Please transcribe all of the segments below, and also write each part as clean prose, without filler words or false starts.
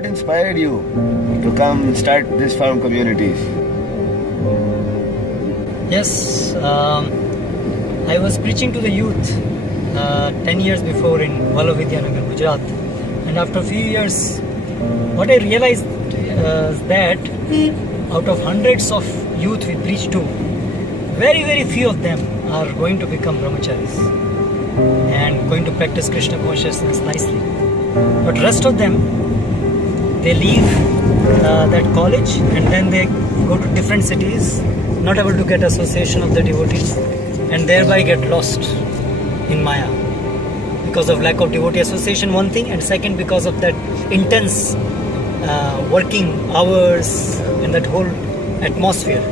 what inspired you to come start this farm communities? Yes, I was preaching to the youth 10 years before in Vallavidhyanagar, Gujarat. And after a few years, what I realized is that out of hundreds of youth we preach to, very, very few of them are going to become brahmacharis and going to practice Krishna consciousness nicely. But rest of them, they leave that college and then they go to different cities, not able to get association of the devotees, and thereby get lost in Maya because of lack of devotee association, one thing, and second because of that intense working hours and that whole atmosphere.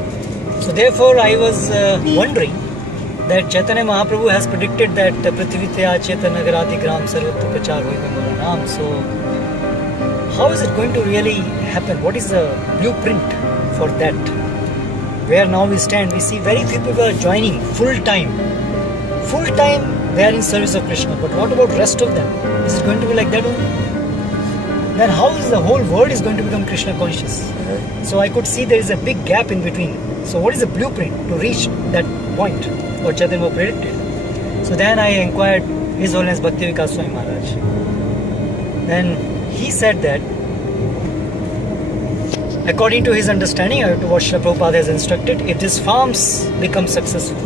So therefore I was wondering that Chaitanya Mahaprabhu has predicted that Prithvitya Chaitanagaradi Gram Sarvatra Prachar Hoibe Mora Naam. So how is it going to really happen? What is the blueprint for that? Where now we stand, we see very few people are joining full time. Full time they are in service of Krishna. But what about rest of them? Is it going to be like that only? Then how is the whole world is going to become Krishna conscious? So I could see there is a big gap in between. So what is the blueprint to reach that point? What Chaitanya predicted. So then I inquired His Holiness Bhakti Vikas Swami Maharaj. Then he said that according to his understanding, to what Srila Prabhupada has instructed, if these farms become successful,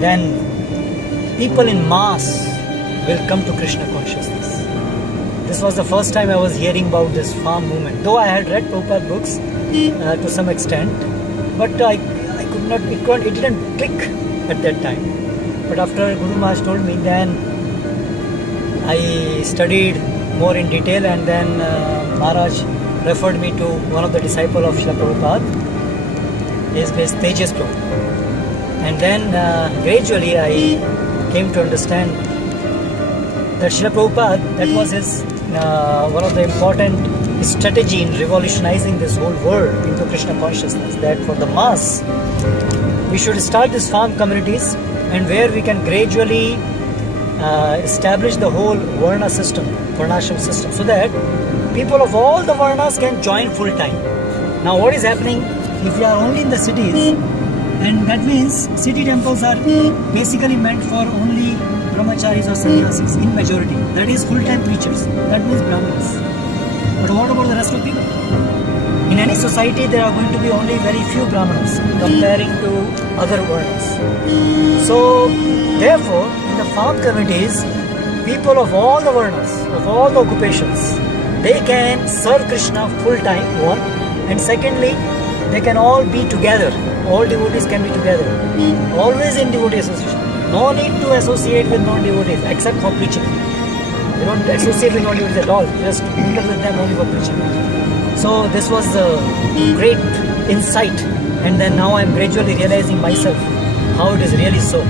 then people in mass will come to Krishna consciousness. This was the first time I was hearing about this farm movement. Though I had read Prabhupada books to some extent, but I could not, it didn't click at that time. But after Guru Maharaj told me, then I studied more in detail, and then Maharaj referred me to one of the disciples of Srila Prabhupada, his name is Tejas Prabhu. And then gradually I came to understand that Srila Prabhupada, that was his one of the important strategy in revolutionizing this whole world into Krishna consciousness, that for the mass we should start these farm communities, and where we can gradually establish the whole Varna system, Varnashram system, so that people of all the Varnas can join full time. Now what is happening, if we are only in the cities, and that means city temples are basically meant for only brahmacharis or sannyasis in majority, that is full time preachers, that means brahmanas. But what about the rest of people? In any society there are going to be only very few brahmanas comparing to other varnas. So therefore in the farm communities, people of all the varnas, of all the occupations, they can serve Krishna full time, one, and secondly they can all be together. All devotees can be together, always in devotee association. No need to associate with non-devotees except for preaching. You don't associate with non-devotees at all, just mingle with them only for preaching. So this was a great insight, and then now I am gradually realizing myself how it is really so.